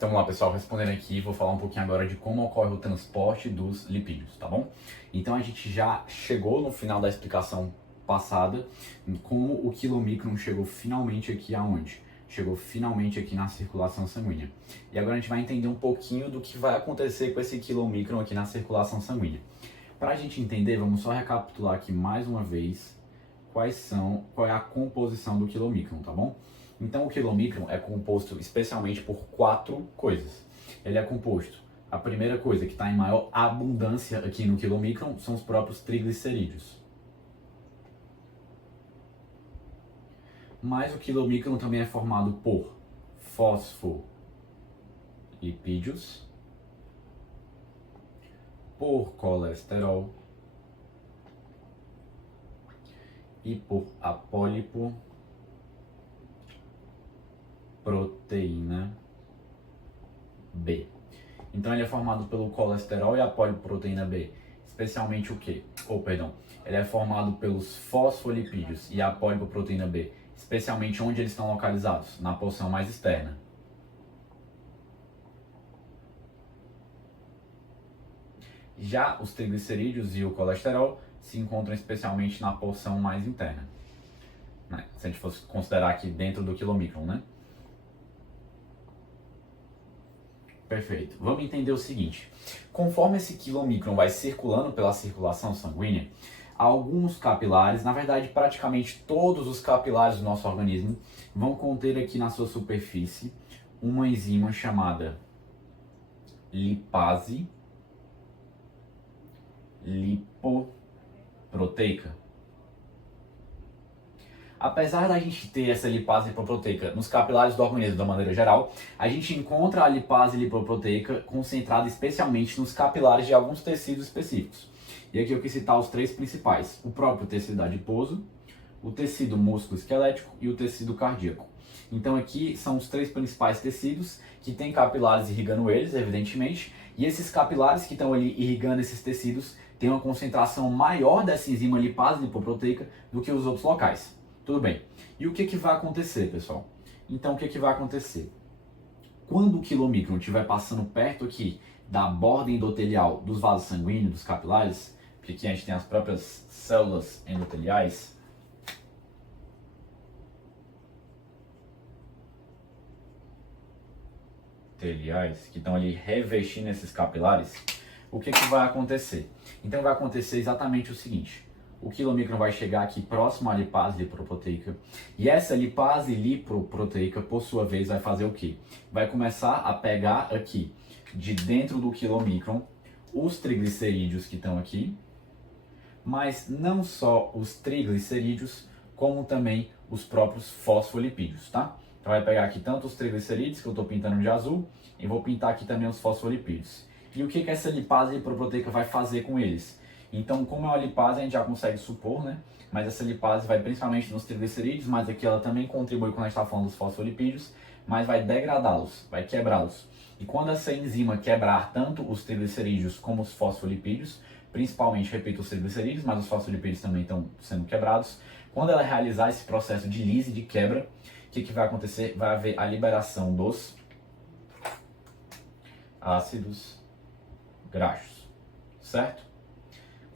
Então vamos lá, pessoal, respondendo aqui, vou falar um pouquinho agora de como ocorre o transporte dos lipídios, tá bom? Então a gente já chegou no final da explicação passada, como o quilomicron chegou finalmente aqui aonde? Chegou finalmente aqui na circulação sanguínea. E agora a gente vai entender um pouquinho do que vai acontecer com esse quilomicron aqui na circulação sanguínea. Para a gente entender, vamos só recapitular aqui mais uma vez qual é a composição do quilomicron, tá bom? Então o quilomicron é composto especialmente por 4 coisas. Ele é composto, a primeira coisa que está em maior abundância aqui no quilomicron são os próprios triglicerídeos. Mas o quilomicron também é formado por fosfolipídios, por colesterol e por apolipoproteína B. Então ele é formado pelo colesterol e a apolipoproteína B. Especialmente o quê? Ele é formado pelos fosfolipídios e a apolipoproteína B. Especialmente onde eles estão localizados? Na porção mais externa. Já os triglicerídeos e o colesterol se encontram especialmente na porção mais interna. Se a gente fosse considerar aqui dentro do quilomicron, né? Perfeito. Vamos entender o seguinte. Conforme esse quilomicron vai circulando pela circulação sanguínea, alguns capilares, na verdade praticamente todos os capilares do nosso organismo, vão conter aqui na sua superfície uma enzima chamada lipase lipoproteica. Apesar da gente ter essa lipase lipoproteica nos capilares do organismo da maneira geral, a gente encontra a lipase lipoproteica concentrada especialmente nos capilares de alguns tecidos específicos. E aqui eu quis citar os 3 principais: o próprio tecido adiposo, o tecido músculo-esquelético e o tecido cardíaco. Então aqui são os 3 principais tecidos que têm capilares irrigando eles, evidentemente, e esses capilares que estão ali irrigando esses tecidos têm uma concentração maior dessa enzima lipase lipoproteica do que os outros locais. Tudo bem. E o que vai acontecer, pessoal? Então, o que vai acontecer? Quando o quilomicron estiver passando perto aqui da borda endotelial dos vasos sanguíneos, dos capilares, porque aqui a gente tem as próprias células endoteliais, que estão ali revestindo esses capilares, o que vai acontecer? Então vai acontecer exatamente o seguinte: o quilomicron vai chegar aqui próximo à lipase lipoproteica, e essa lipase lipoproteica, por sua vez, vai fazer o quê? Vai começar a pegar aqui, de dentro do quilomicron, os triglicerídeos que estão aqui, mas não só os triglicerídeos, como também os próprios fosfolipídios, tá? Então vai pegar aqui tanto os triglicerídeos, que eu estou pintando de azul, e vou pintar aqui também os fosfolipídios. E o que essa lipase lipoproteica vai fazer com eles? Então, como é uma lipase, a gente já consegue supor, né? Mas essa lipase vai principalmente nos triglicerídeos, mas aqui ela também contribui quando a gente está falando dos fosfolipídios, mas vai degradá-los, vai quebrá-los. E quando essa enzima quebrar tanto os triglicerídeos como os fosfolipídios, principalmente, repito, os triglicerídeos, mas os fosfolipídios também estão sendo quebrados, quando ela realizar esse processo de lise, de quebra, o que vai acontecer? Vai haver a liberação dos ácidos graxos, certo?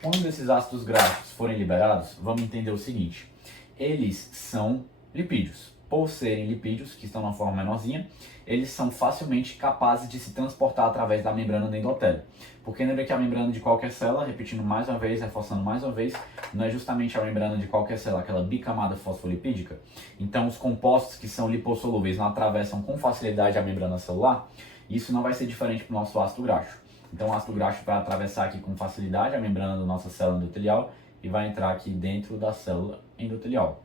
Quando esses ácidos graxos forem liberados, vamos entender o seguinte: eles são lipídios. Por serem lipídios, que estão na forma menorzinha, eles são facilmente capazes de se transportar através da membrana do endotélio. Porque lembra que a membrana de qualquer célula, repetindo mais uma vez, reforçando mais uma vez, não é justamente a membrana de qualquer célula, aquela bicamada fosfolipídica. Então os compostos que são lipossolúveis não atravessam com facilidade a membrana celular. Isso não vai ser diferente para o nosso ácido graxo. Então o ácido graxo vai atravessar aqui com facilidade a membrana da nossa célula endotelial e vai entrar aqui dentro da célula endotelial.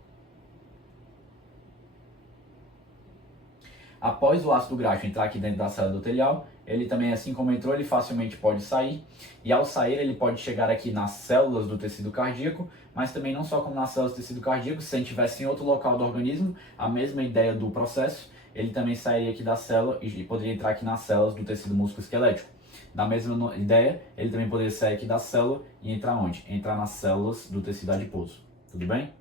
Após o ácido graxo entrar aqui dentro da célula endotelial, ele também, assim como entrou, ele facilmente pode sair. E ao sair, ele pode chegar aqui nas células do tecido cardíaco, mas também não só como nas células do tecido cardíaco, se a gente estivesse em outro local do organismo, a mesma ideia do processo, ele também sairia aqui da célula e poderia entrar aqui nas células do tecido músculo-esquelético. Da mesma ideia, ele também poderia sair aqui da célula e entrar onde? Entrar nas células do tecido adiposo. Tudo bem?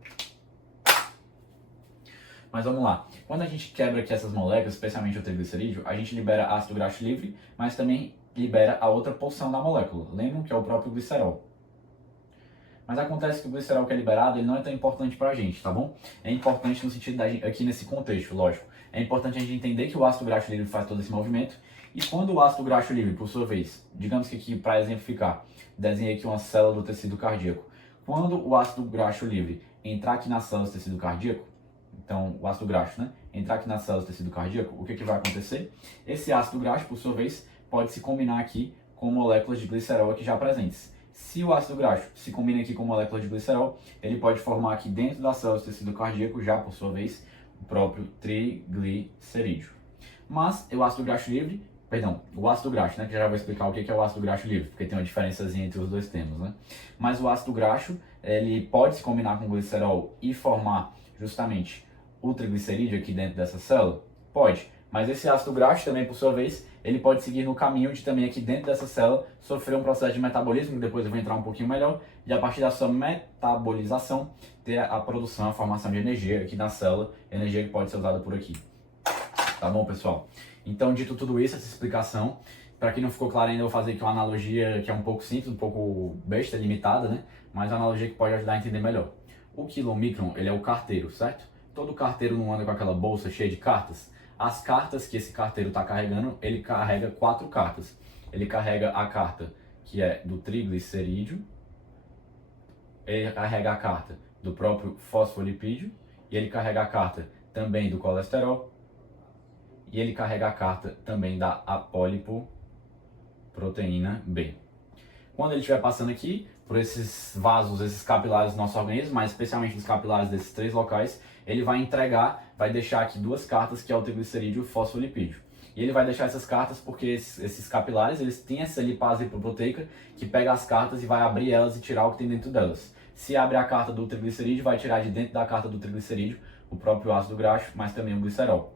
Mas vamos lá. Quando a gente quebra aqui essas moléculas, especialmente o triglicerídeo, a gente libera ácido graxo livre, mas também libera a outra porção da molécula. Lembram que é o próprio glicerol. Mas acontece que o glicerol que é liberado, ele não é tão importante pra gente, tá bom? É importante no sentido da gente, aqui nesse contexto, lógico. É importante a gente entender que o ácido graxo livre faz todo esse movimento. E quando o ácido graxo livre, por sua vez, digamos que aqui, para exemplificar, desenhei aqui uma célula do tecido cardíaco. Quando o ácido graxo livre entrar aqui na célula do tecido cardíaco, então o ácido graxo, né? Entrar aqui na célula do tecido cardíaco, o que vai acontecer? Esse ácido graxo, por sua vez, pode se combinar aqui com moléculas de glicerol aqui já presentes. Se o ácido graxo se combina aqui com moléculas de glicerol, ele pode formar aqui dentro da célula do tecido cardíaco, já por sua vez, o próprio triglicerídeo. Mas o ácido graxo livre, o ácido graxo, né, que já vou explicar o que é o ácido graxo livre, porque tem uma diferençazinha entre os dois termos, né? Mas o ácido graxo, ele pode se combinar com o glicerol e formar justamente o triglicerídeo aqui dentro dessa célula? Pode. Mas esse ácido graxo também, por sua vez, ele pode seguir no caminho de também aqui dentro dessa célula sofrer um processo de metabolismo, que depois eu vou entrar um pouquinho melhor, e a partir da sua metabolização ter a produção, a formação de energia aqui na célula, energia que pode ser usada por aqui. Tá bom, pessoal? Então, dito tudo isso, essa explicação, para quem não ficou claro ainda, eu vou fazer aqui uma analogia que é um pouco simples, um pouco besta, limitada, né? Mas uma analogia que pode ajudar a entender melhor. O quilomicron, ele é o carteiro, certo? Todo carteiro não anda com aquela bolsa cheia de cartas. As cartas que esse carteiro está carregando, ele carrega 4 cartas. Ele carrega a carta que é do triglicerídeo, ele carrega a carta do próprio fosfolipídio, e ele carrega a carta também do colesterol, e ele carrega a carta também da apolipoproteína B. Quando ele estiver passando aqui por esses vasos, esses capilares do nosso organismo, mas especialmente os capilares desses 3 locais, ele vai entregar, vai deixar aqui 2 cartas, que é o triglicerídeo e o fosfolipídio. E ele vai deixar essas cartas porque esses capilares, eles têm essa lipase lipoproteica que pega as cartas e vai abrir elas e tirar o que tem dentro delas. Se abre a carta do triglicerídeo, vai tirar de dentro da carta do triglicerídeo o próprio ácido graxo, mas também o glicerol.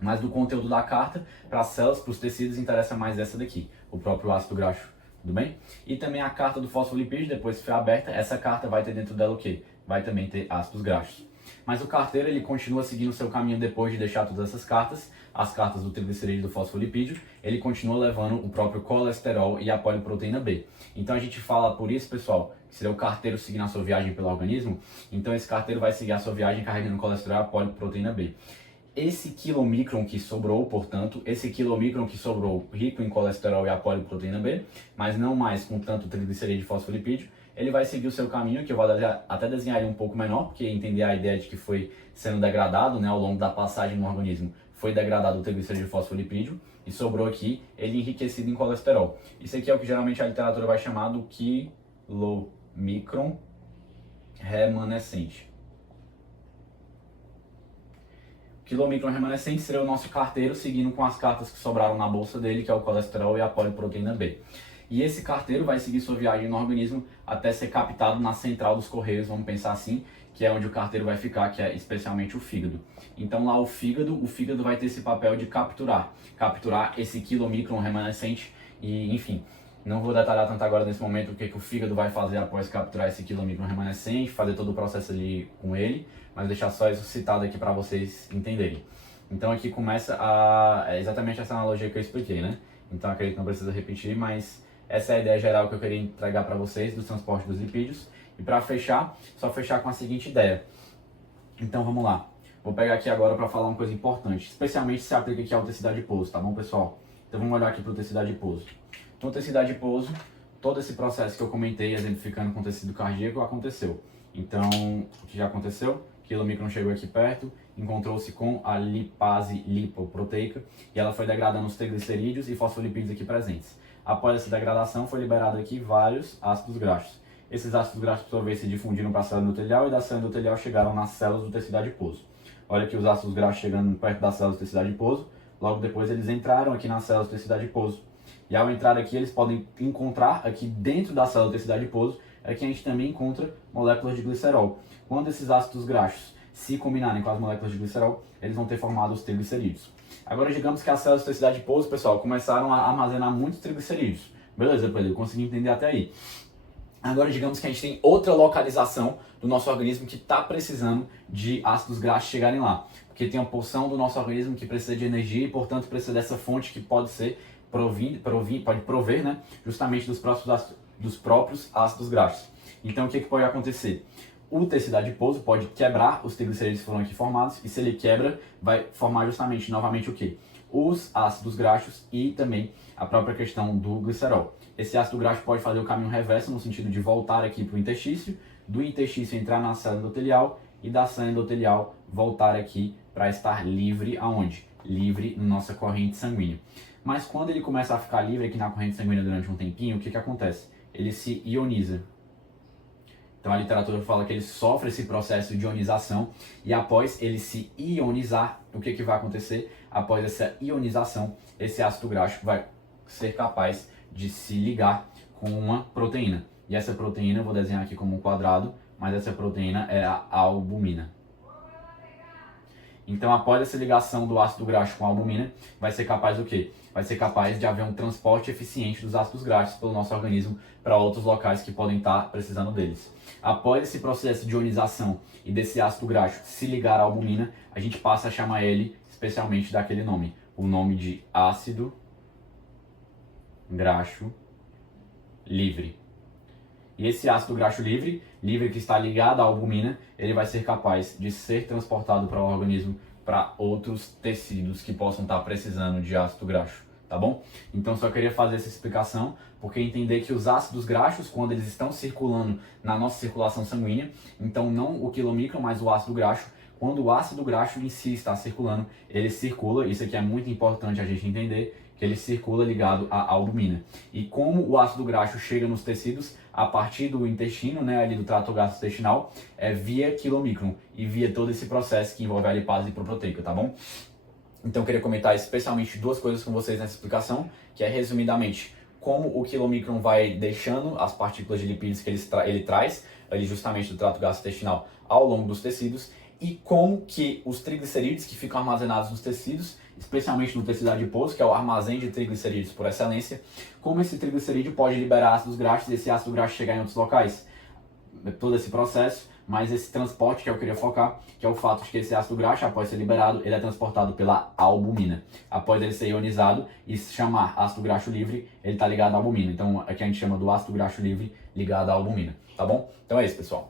Mas do conteúdo da carta, para as células, para os tecidos, interessa mais essa daqui, o próprio ácido graxo. Tudo bem? E também a carta do fosfolipídio, depois que for aberta, essa carta vai ter dentro dela o quê? Vai também ter ácidos graxos. Mas o carteiro, ele continua seguindo o seu caminho depois de deixar todas essas cartas, as cartas do triglicerídeo e do fosfolipídio, ele continua levando o próprio colesterol e a poliproteína B. Então a gente fala por isso, pessoal, que seria o carteiro seguindo a sua viagem pelo organismo, então esse carteiro vai seguir a sua viagem carregando colesterol e a poliproteína B. Esse quilomicron que sobrou, portanto, esse quilomicron que sobrou rico em colesterol e a poliproteína B, mas não mais com tanto triglicerídeo e fosfolipídio, ele vai seguir o seu caminho, que eu vou até desenhar ele um pouco menor, porque entender a ideia de que foi sendo degradado, né, ao longo da passagem no organismo, foi degradado o triglicerídeo e fosfolipídio, e sobrou aqui ele enriquecido em colesterol. Isso aqui é o que geralmente a literatura vai chamar do quilomicron remanescente. Quilomicron remanescente seria o nosso carteiro, seguindo com as cartas que sobraram na bolsa dele, que é o colesterol e a poliproteína B. E esse carteiro vai seguir sua viagem no organismo até ser captado na central dos correios, vamos pensar assim, que é onde o carteiro vai ficar, que é especialmente o fígado. Então lá o fígado vai ter esse papel de capturar esse quilomicron remanescente e, enfim, não vou detalhar tanto agora nesse momento o que o fígado vai fazer após capturar esse quilomicron remanescente, fazer todo o processo ali com ele, mas deixar só isso citado aqui para vocês entenderem. Então aqui começa exatamente essa analogia que eu expliquei, né? Então acredito que não precisa repetir, mas essa é a ideia geral que eu queria entregar para vocês do transporte dos lipídios. E para fechar, só fechar com a seguinte ideia. Então vamos lá. Vou pegar aqui agora para falar uma coisa importante, especialmente se aplica aqui ao tecido adiposo, tá bom, pessoal? Então vamos olhar aqui para o tecido adiposo. Então o tecido adiposo, todo esse processo que eu comentei, exemplificando com o tecido cardíaco, aconteceu. Então, o que já aconteceu? O quilomicron chegou aqui perto, encontrou-se com a lipase lipoproteica e ela foi degradando os triglicerídeos e fosfolipídios aqui presentes. Após essa degradação, foi liberado aqui vários ácidos graxos. Esses ácidos graxos, por sua vez, se difundiram para a célula endotelial e da célula endotelial chegaram nas células do tecido adiposo. Olha aqui os ácidos graxos chegando perto das células do tecido adiposo, logo depois eles entraram aqui nas células do tecido adiposo. E ao entrar aqui, eles podem encontrar aqui dentro da célula do tecido adiposo, aqui a gente também encontra moléculas de glicerol. Quando esses ácidos graxos se combinarem com as moléculas de glicerol, eles vão ter formado os triglicerídeos. Agora, digamos que as células do tecido adiposo, pessoal, começaram a armazenar muitos triglicerídeos. Beleza, Pedro, eu consegui entender até aí. Agora, digamos que a gente tem outra localização do nosso organismo que está precisando de ácidos graxos chegarem lá. Porque tem uma porção do nosso organismo que precisa de energia e, portanto, precisa dessa fonte que pode ser pode prover, né, justamente dos próprios ácidos graxos. Então, o que pode acontecer? O tecido adiposo pode quebrar os triglicerídeos que foram aqui formados, e se ele quebra, vai formar justamente, novamente, o quê? Os ácidos graxos e também a própria questão do glicerol. Esse ácido graxo pode fazer o caminho reverso, no sentido de voltar aqui para o interstício, do interstício entrar na célula endotelial e da célula endotelial voltar aqui para estar livre aonde? Livre na nossa corrente sanguínea. Mas quando ele começa a ficar livre aqui na corrente sanguínea durante um tempinho, o que acontece? Ele se ioniza. Então a literatura fala que ele sofre esse processo de ionização e após ele se ionizar, o que vai acontecer? Após essa ionização, esse ácido graxo vai ser capaz de se ligar com uma proteína. E essa proteína, eu vou desenhar aqui como um quadrado, mas essa proteína é a albumina. Então, após essa ligação do ácido graxo com a albumina, vai ser capaz do quê? Vai ser capaz de haver um transporte eficiente dos ácidos graxos pelo nosso organismo para outros locais que podem estar precisando deles. Após esse processo de ionização e desse ácido graxo se ligar à albumina, a gente passa a chamar ele especialmente daquele nome, o nome de ácido graxo livre. E esse ácido graxo livre que está ligado à albumina, ele vai ser capaz de ser transportado para o organismo, para outros tecidos que possam estar precisando de ácido graxo, tá bom? Então só queria fazer essa explicação, porque entender que os ácidos graxos, quando eles estão circulando na nossa circulação sanguínea, então não o quilomicron, mas o ácido graxo, quando o ácido graxo em si está circulando, ele circula, isso aqui é muito importante a gente entender, que ele circula ligado à albumina. E como o ácido graxo chega nos tecidos a partir do intestino, né, ali do trato gastrointestinal, é via quilomicron e via todo esse processo que envolve a lipase lipoproteica, tá bom? Então eu queria comentar especialmente duas coisas com vocês nessa explicação, que é resumidamente como o quilomicron vai deixando as partículas de lipídios que ele traz, ali justamente do trato gastrointestinal, ao longo dos tecidos, e como que os triglicerídeos que ficam armazenados nos tecidos, especialmente no tecido adiposo, que é o armazém de triglicerídeos por excelência, como esse triglicerídeo pode liberar ácidos graxos e esse ácido graxo chegar em outros locais. Todo esse processo, mas esse transporte que eu queria focar, que é o fato de que esse ácido graxo, após ser liberado, ele é transportado pela albumina. Após ele ser ionizado e se chamar ácido graxo livre, ele está ligado à albumina. Então aqui a gente chama do ácido graxo livre ligado à albumina, tá bom? Então é isso, pessoal.